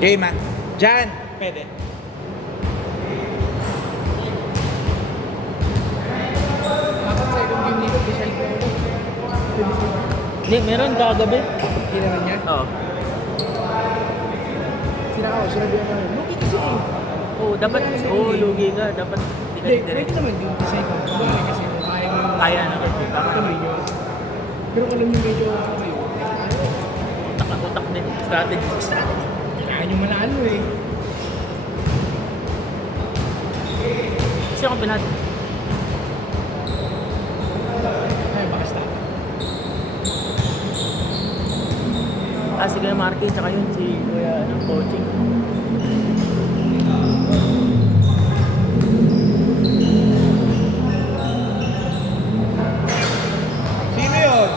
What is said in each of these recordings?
Game ah. Diyan. Pwede. Dapat second game dito, Bishal ko. Hindi, meron kagabi. Hindi naman niya. Oo. Sinabi ako namin. Lugi kasi eh. Oo, dapat, lugi ka. Dapat, Hindi, pwede naman yung second. Kumari kasi kung kaya mo yung... Kaya na kasi. Tama Alam naman. mo yun. Pero kung alam nyo medyo ano kayo, Utak din. Strategy. kailangan yung manalo eh. Kasi ako pinati. Ay, bakas na. Si Kuya Marky, tsaka yun, si Kuya, coaching. Sino yun?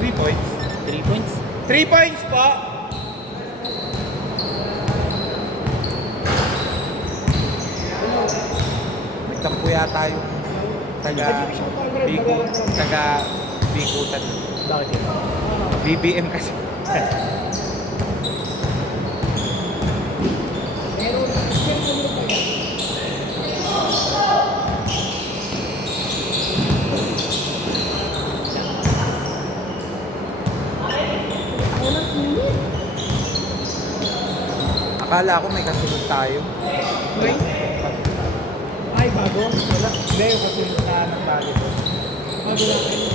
3 points. 3 points. 3 points po. Nagtampo yata yung taga Bikutan. Bakit yun? BBM kasi. Akala ko may kasunod tayo. Wait. Ay, bago? Wala. Hindi, yung kasunod na nagbago ko. Bago lang kayo.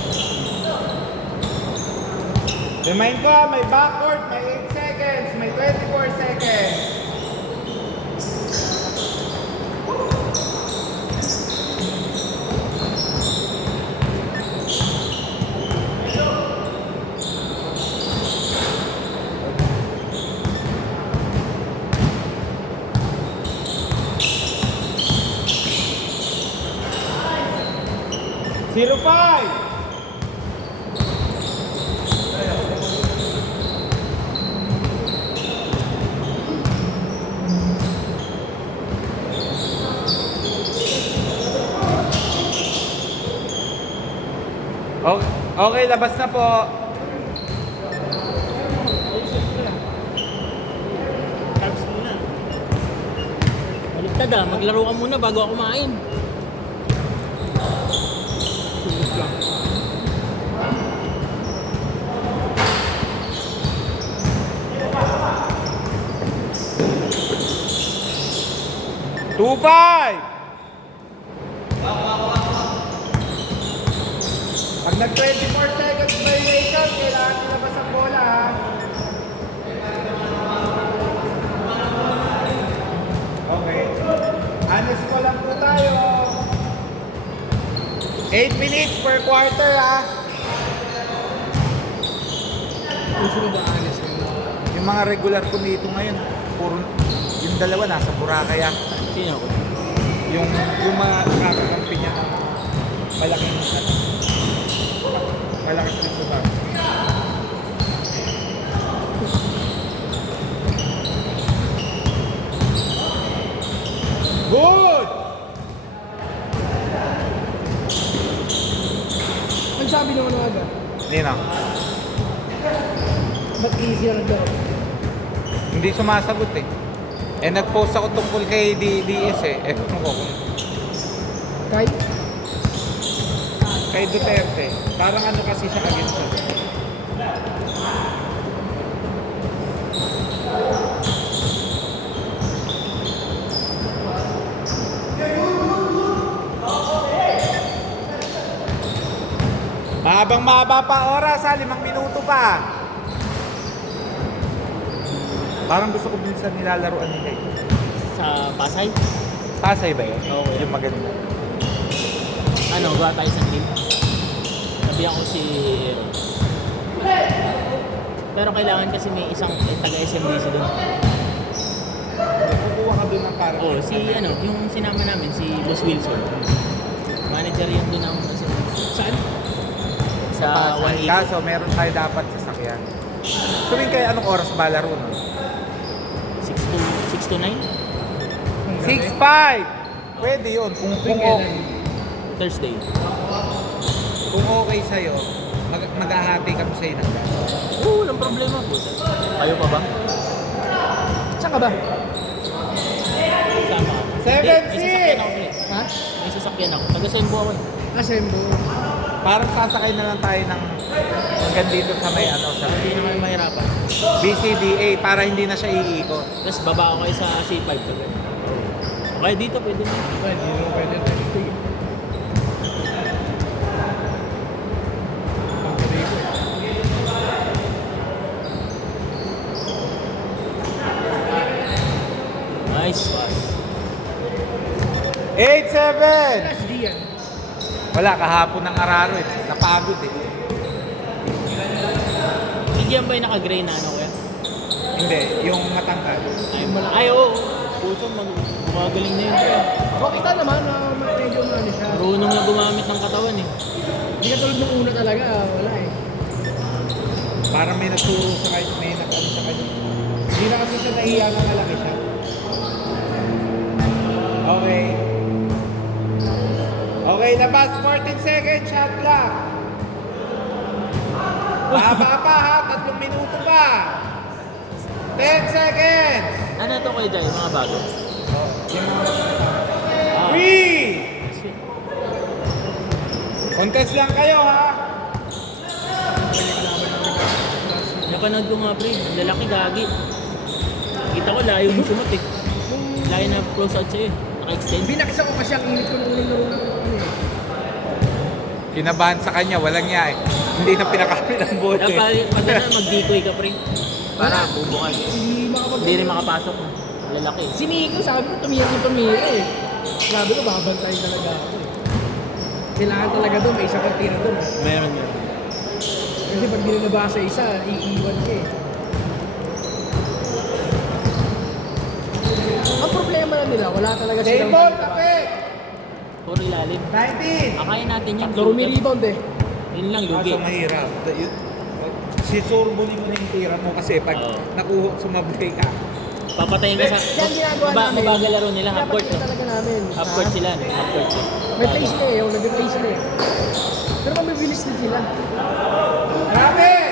Remind ko, may backward, may 8 seconds, may 24 seconds. Zero five. Okay, labas na po. Carbs muna. Baliktad maglaro ka muna bago ako kumain. Sulit lang. Two five. Pag nag 24 seconds violation, kailangan nilabas ang bola ha. Okay. Honest ko lang po tayo. 8 minutes per quarter ha. Susunod ang alis ko. Yung mga regular ko dito ngayon, puro yung dalawa nasa Boracay ah. Sino ako? Yung mga kakakampi niya malaking strip ba? Good! Ang sabi naman ng aga, Nino, ba't easier na daw? hindi sumasagot eh. Nag-post ako tungkol kay DDS eh. Ewan ko kung Kay? kay Duterte. Parang ano kasi siya against siya. Mahaba pa oras ha, 5 minuto pa. Parang gusto ko minsan nilalaruan nila eh. Sa Pasay? Pasay ba yun? Oo. Yung maganda. Ano, gawa tayo sa green? Sabihan ko si Pero kailangan kasi may isang taga-SMDC doon. Kukuha ka doon ng parang... Oo, yung sinama namin, si Boss Wilson. Manager yun doon ng SMDC. Saan? Sa Pasay. 180. Kaso meron tayo dapat sasakyan. Tuwing kayo anong oras ba laro no? 6 to 9? 6-5! Pwede yun. Kung Thursday. Kung okay sa'yo, maghahati kami sa'yo ng gas. Oo, walang problema po. Kayo pa ba? Saan ka ba? Tama ako. 7-6. Ha? May sasakyan ako. Taga-Sembo ako eh. Asembo. Parang sasakay na lang tayo ng hanggang dito sa may ano, sa Hindi na kayo mahirapan. BCDA para hindi na siya iikot. Tapos baba ako kayo sa C5 kagad. Okay, dito pwede na. Well, hindi mo pwede na ito eh. Ang galing ko eh. Nice pass. 8-7. Last D yan. Wala, kahapon ng Araro eh. Napagod eh. Hindi yan ba yung naka-gray na ano kuya? Hindi, yung matangkad. Ay, oo. Puto, gumagaling na yun kuya. Okay ka naman na medyo ano siya. Marunong na gumamit ng katawan eh. Hindi ka tulad ng una talaga, wala eh. Parang may nagturo sa kanya, may nakano sa kanya. Hindi na kasi siya nahiya na malaki siya. Okay. Okay, labas. 14 seconds, shot clock. Haba pa ha, 3 minuto pa. 10 seconds. Ano to kuya Jai? Mga bago? Ah. 3. Contest lang kayo ha. Napanood ko nga pre, ang lalaki gagi. Kita ko layo mo sumot eh. Layo na close out sa'yo eh. Naka-extend. Binaksa ko kasi ang init ko nung unang laro ng ano eh. Kinabahan sa kanya, walang niya eh. Hindi na pinakapit ang bote. Pag na mag-decoy ka pre. Para bubukas. Hindi rin makapasok. Lalaki. Si Nico, sabi ko tumira eh. Sabi ko babantay talaga ako eh. Kailangan talaga doon, may isa pang tira doon. Meron yun. Kasi pag di na nabasa isa, iiwan ka eh. Ang problema na nila, wala talaga silang Table, tapit. Puro ilalim. 19. Akayin natin yung Tatlo rumi-rebound eh. Yun lang, lugi. Kaso mahirap. Si Sorbuli mo na yung tira mo kasi pag Oo. nakuha, sumablay ka. Papatayin ka sa... Yan ginagawa namin. Mabagal laro nila, half court. Dapat yun talaga namin. Half Ha? court sila, no? Half court sila. May play sila eh, yung nag-play sila eh. Pero mabibilis din sila. Travel!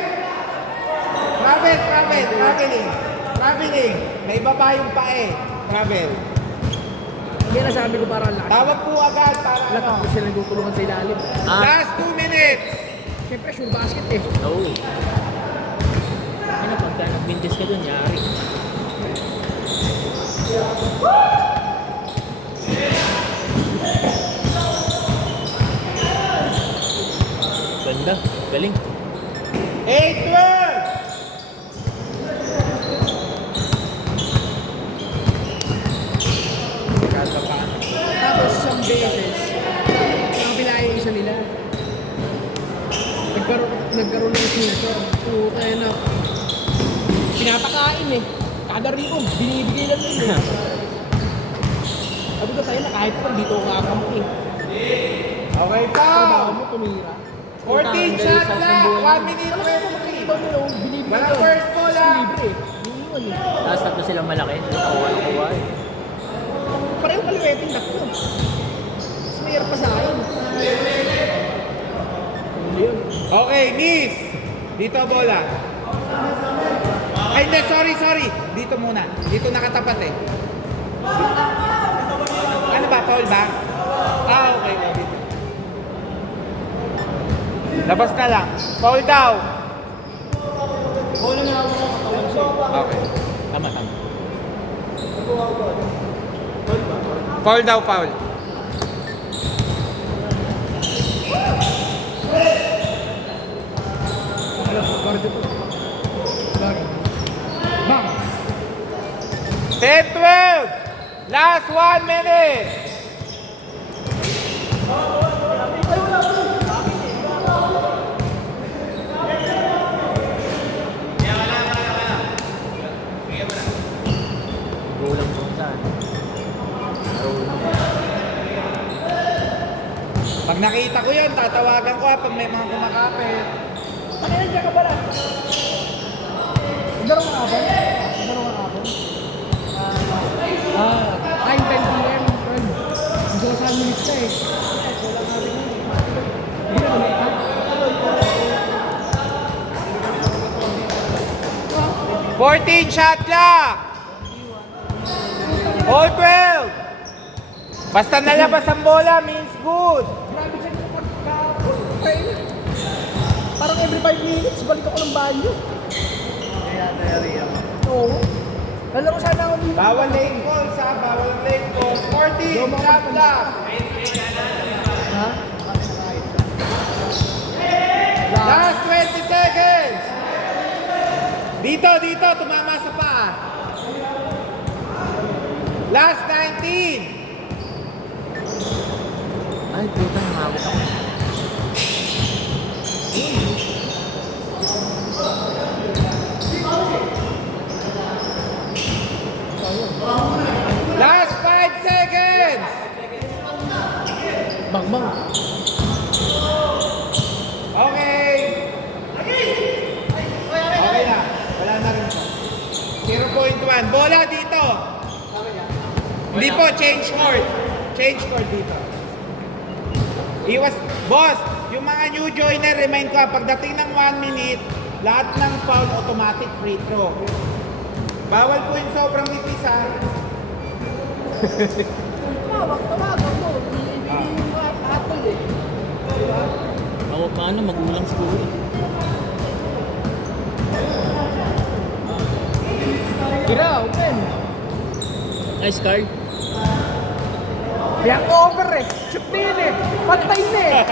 Traveling. Traveling. May baba yung pae. Travel. Kaya nasabi ko parang lahat. Tawag po agad para Lahat ano. ko sila nagtutulungan sa ilalim. Ah, Last 2 minutes. Siyempre, sure basket eh. oo. Ano, pagka nag-bintis ka dun, yari. Ganda, galing. 8-12. Katapan. Tapos isang beses, ang pilay yung isa nila. Nagkaroon ng shooter. So, kaya na, pinapakain eh. Kada rebound, binibigay lang yun eh. Sabi ko tayo na kahit pa dito ako kakampi eh. Okay, Trabaho foul. mo, tumira. 14 shot clock. 1 minute Alam mo kaya mag-rebound nila, binibigay Walang lang. first ball, Kasi ah. libre eh. Iniiwan eh. Tapos tatlo silang malaki. Nakuha eh. Pareho kaliweting tatlo. Mas mayroon pa sa akin. Hindi yun. Okay, miss. Dito bola. Ay, hindi, sorry. Dito muna. Dito nakatapat eh. Ano ba, foul ba? Ah, okay. Dito. Labas na lang. Foul daw. Okay. Tama. Foul daw, foul. Guard ito. Guard. Bang! 10-12. Last 1 minute. Gulang kung saan. Pag nakita ko yan, tatawagan ko pag may mga kumakapit. Ano yan dyan ka pala? Laro ka kapal? Laro ka kapal? 9:10 p.m. Gusto ko sa minutes na eh. Hindi na ulit ha? 14 shot clock. All 12! Basta nalabas ang bola means good. Grabe siya yung pagka-full trainer. Parang every 5 minutes, balik ako ng banyo. Kaya nayari ako. Oo. Lalaro sana ako dito. Bawal lane calls ha, bawal ang lane calls. 14, shot clock. Ha? Last 20 seconds. Dito, tumama sa paa. Last 19. Ay, puta, nangawit ako. Last 5 seconds. Bang. Okay. Okay na. Wala na rin siya. 0.1. Bola dito. Hindi po, change court. Change court dito. Iwas, boss, yung mga new joiner, remind ko, pagdating ng 1 minute, lahat ng foul automatic free throw. Bawal po yung sobrang nipis ha. Tawag mo. Hindi yung atol eh. Diba? Ako, paano? Magulang siguro. Tira, open. Nice card. Kaya over eh. Shoot din eh. Pantay na eh.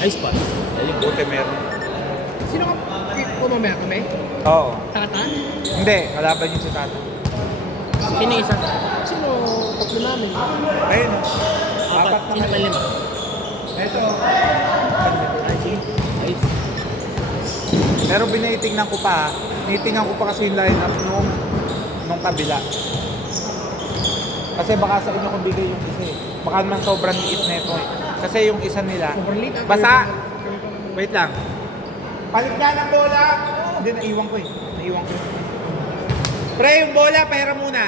Nice pass. Galing. Buti meron. Sino ka kumamaya kami? Oo. Tata? Hindi, kalaban yung si Tata. Sino isa? Sino tatlo namin? Ayun. Apat. Sino pa lima? Ito. Ay, sige. Nice. Pero binitingnan ko pa ha. Tinitingnan ko pa kasi yung line-up nung kabila. Kasi baka sa inyo kung bigay yung isa eh. Baka naman sobrang liit na ito eh. Kasi yung isa nila, Sobrang late. basa. Wait lang. Palit nga ng bola. Hindi, naiwan ko eh. Naiwan ko. Pre, yung bola, pera muna.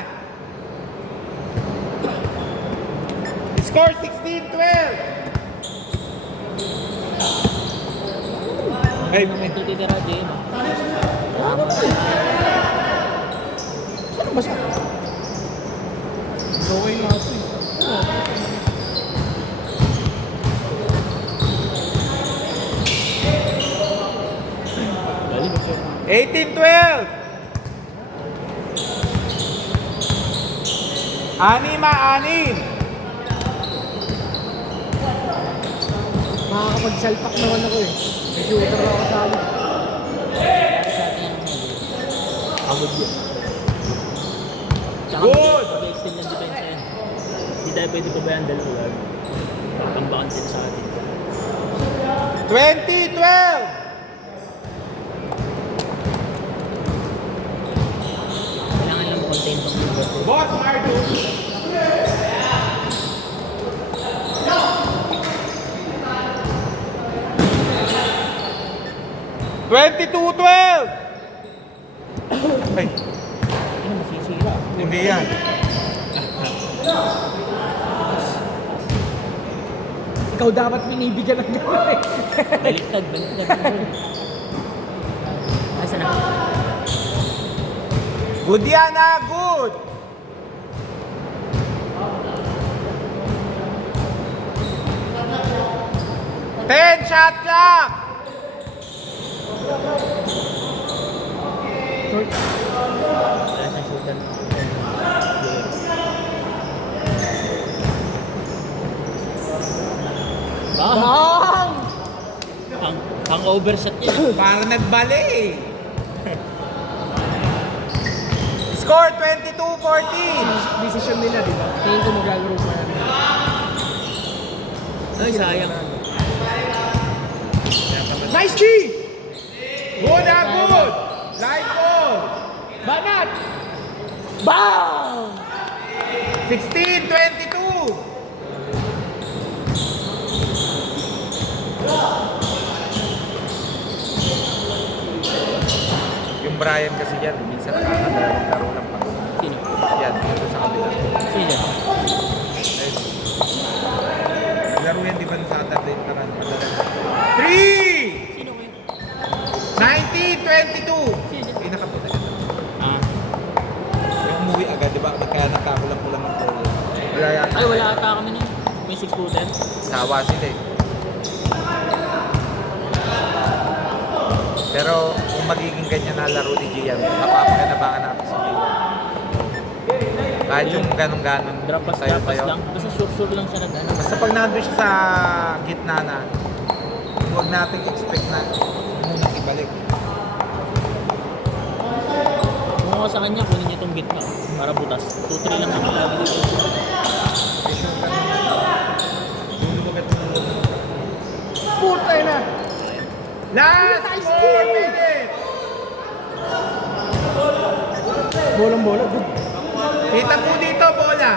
Score 16-12. Ay, Ito titira, Jane. Saan ba siya? Okay nga ito eh. Galing. 18-12. Anim. Makakapagsalpak naman ako eh. May shooter ako sa amin. Pagod yun. Tsaka Good! mag-extend ng depensa yan. Hindi tayo pwede pabayaan dalawa. Kakambakan sila sa atin. 20-12. Kailangan lang contain tong number 2. Boss Marcus. $22-12. Ay, Ano, masisira. hindi yan. Ikaw dapat binibigyan ng gano'n eh. Baliktad. Asa na? Good yan ha, good. Ten shot clock. Wala siyang shooter. Bang! Ang overshot niya. Para nagbali eh. Score 22-14. Decision nila, di ba? Tingin ko maglalaro pa yan. Ay, sayang. Nice D! Good ha, good. Light ball. Banat! Bang! 16-22. Yung Brian kasi yan, minsan nakakadalawang laro lang pag Sino? yan, dito sa kabila. Sino? Ayun. Kaya nagkakulang-kulang ng player. Wala yata. Ay, wala ata kami nun. May 6-footer. Sawa sila eh. Pero kung magiging ganyan na laro ni Gian, mapapakinabangan natin si Gian. Kahit yung ganun-ganun, Drop pass lang. Basta sure lang siya na gano'n. Basta pag nandun siya sa gitna na, huwag nating expect na munang ibalik. Kung ako sa kanya, kunin niya itong gitna para butas. 2-3 lang ako lagi dito. Puta na! Last 4 minutes! Bolang-bola, good. Kita po dito, bola.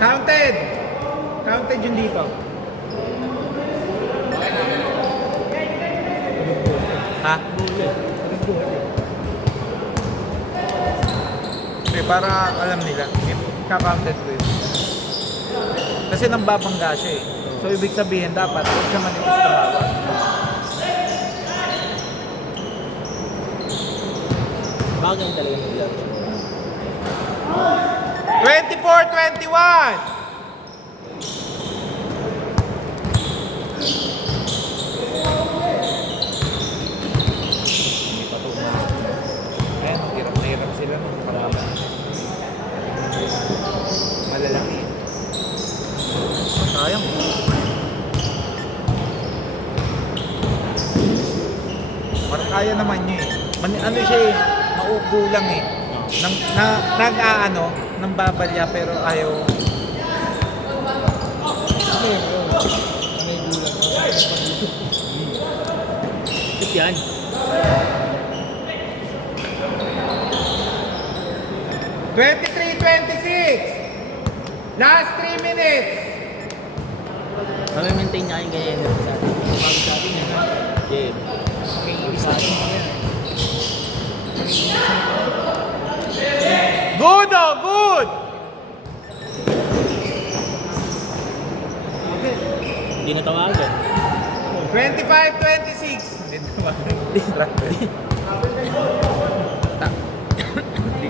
Counted. Counted yun dito. Ha? Okay, para alam nila, ka-counted ko yun. Kasi nang babangga siya eh. So ibig sabihin dapat huwag siya manipis na bawat. Bagay talaga nila. 24-21! Hindi pa ito ayan, hirap na hirap sila nung kalaban. Malalaki. Sayang. Kaya naman niya eh. Ano siya eh, maupo lang eh. Nag-aano, nang babalya pero ayaw. Ito yan. 23-26! Last 3 minutes! Mami-maintain niya yung ganyan sa atin. Bago sa atin yan. Yeah. Sa atin yan. Good oh, good! Hindi na tawagan. 25-26! Hindi naman. Distracted. Hindi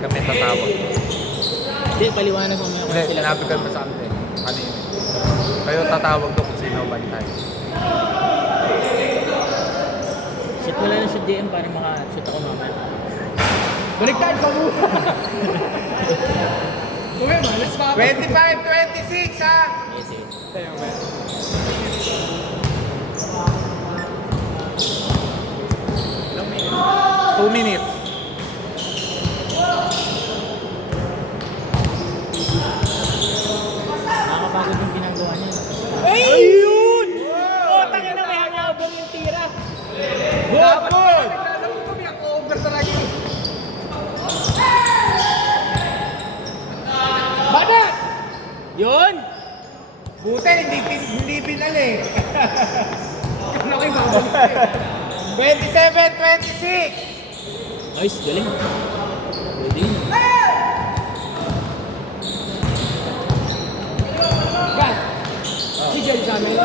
kami tatawag. Hindi, paliwanag mo may Hindi, sila. sinabi ko naman sa amin. Kanina. Kayo tatawag ko kung sino bantay. Shoot mo lang sa DM para maka-shoot ako mamaya. Baliktad ka muna! Uwe, malas pa ako. 25-26 ha! Yes, eh. Tayo ba? 2 minutes. Nakakapagod yung ginagawa niya. Ayun! Tangin na may hangabang yung tira. Good, good! Naglalaro ko, pinaka-over talaga eh. Banat! Yun! Buti, hindi pinali. Ano kayo babalik eh? 27-26! Ayos, galing. Pwede yun. Gan! Si Jel sa amin.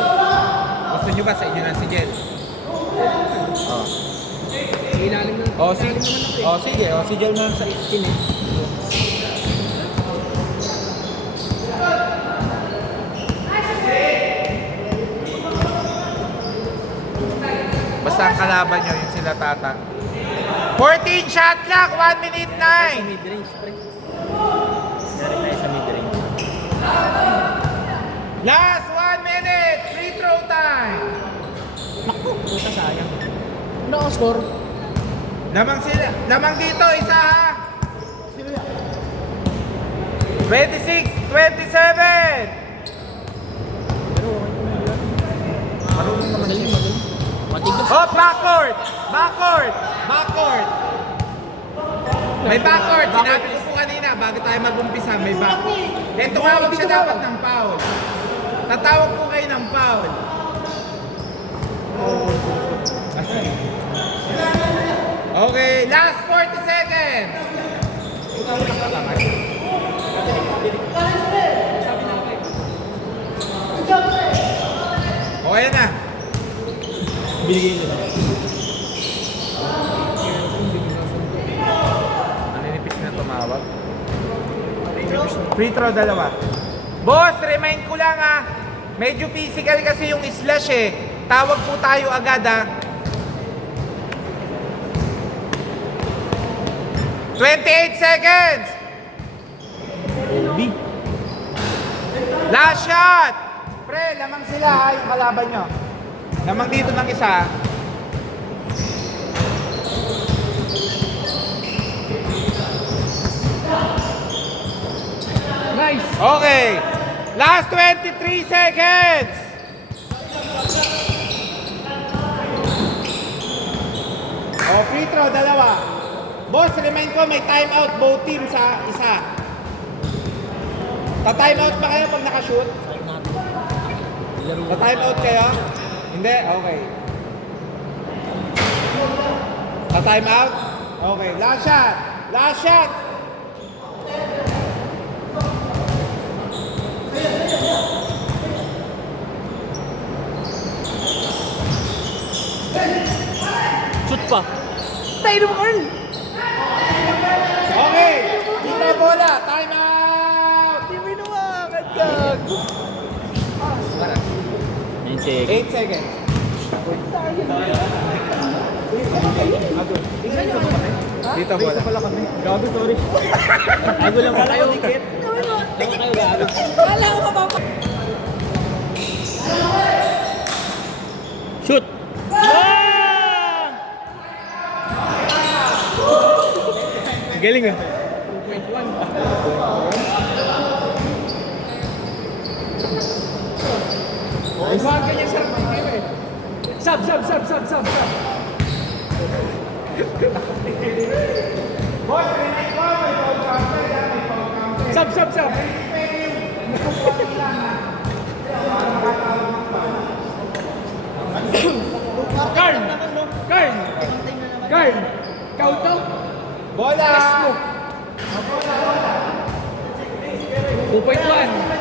Gusto nyo ba sa inyo lang si Jel? Oh. Ilalim na. Oh, ilalim naman ako eh. oh, sige. Oh, si Jel na sa ikin eh. Basta ang kalaban nyo, yung sila Tata. 14 shot clock, 1 minute Sa 9. mid-range, pre. Meron tayo sa mid-range. Last 1 minute, free throw time. Naku, puta sayang. Ano ang score? Lamang sila, lamang dito, isa ha. Sino yan? 26, 27. Marunong naman Magaling, siya. magaling. Matigas. Oh, backcourt! Backcourt! Backcourt! May backcourt! Sinabi ko po kanina, bago tayo mag-umpisa, may backcourt. Eh, tumawag siya dapat ng foul. Tatawag po kayo ng foul. Okay, last 40 seconds! Okay na. Binigay nila. Free throw, dalawa. Boss, remind ko lang ha. Medyo physical kasi yung slash eh. Tawag po tayo agad ha. 28 seconds! Obi. Last shot! Pre, lamang sila ha, yung kalaban nyo. Lamang dito ng isa. Nice! Okay. Last 23 seconds! Oh, free throw, dalawa. Boss, remind ko, may timeout both teams ha, isa. Ta-timeout ba kayo pag nakashoot? Start natin. Laro. Ta-timeout kayo? Hindi? Okay. Ta-timeout? Okay. Last shot! Last shot! Shoot pa. Tayo mo, Carl! Okay! Dito bola! Timeout! Di mo inawakan, gago! 9 seconds. 8 seconds. Dito bola. Gago, sorry. Gago lang kayo. Lang kayo, gago. Wala ko mapapa... Shoot! Galing ah. Huwag ka niya sarap ng game eh. Sub! Boss, remind ko, may foul counter ha, may foul counter. Sub! Carl! Count to? Bola! 2.1.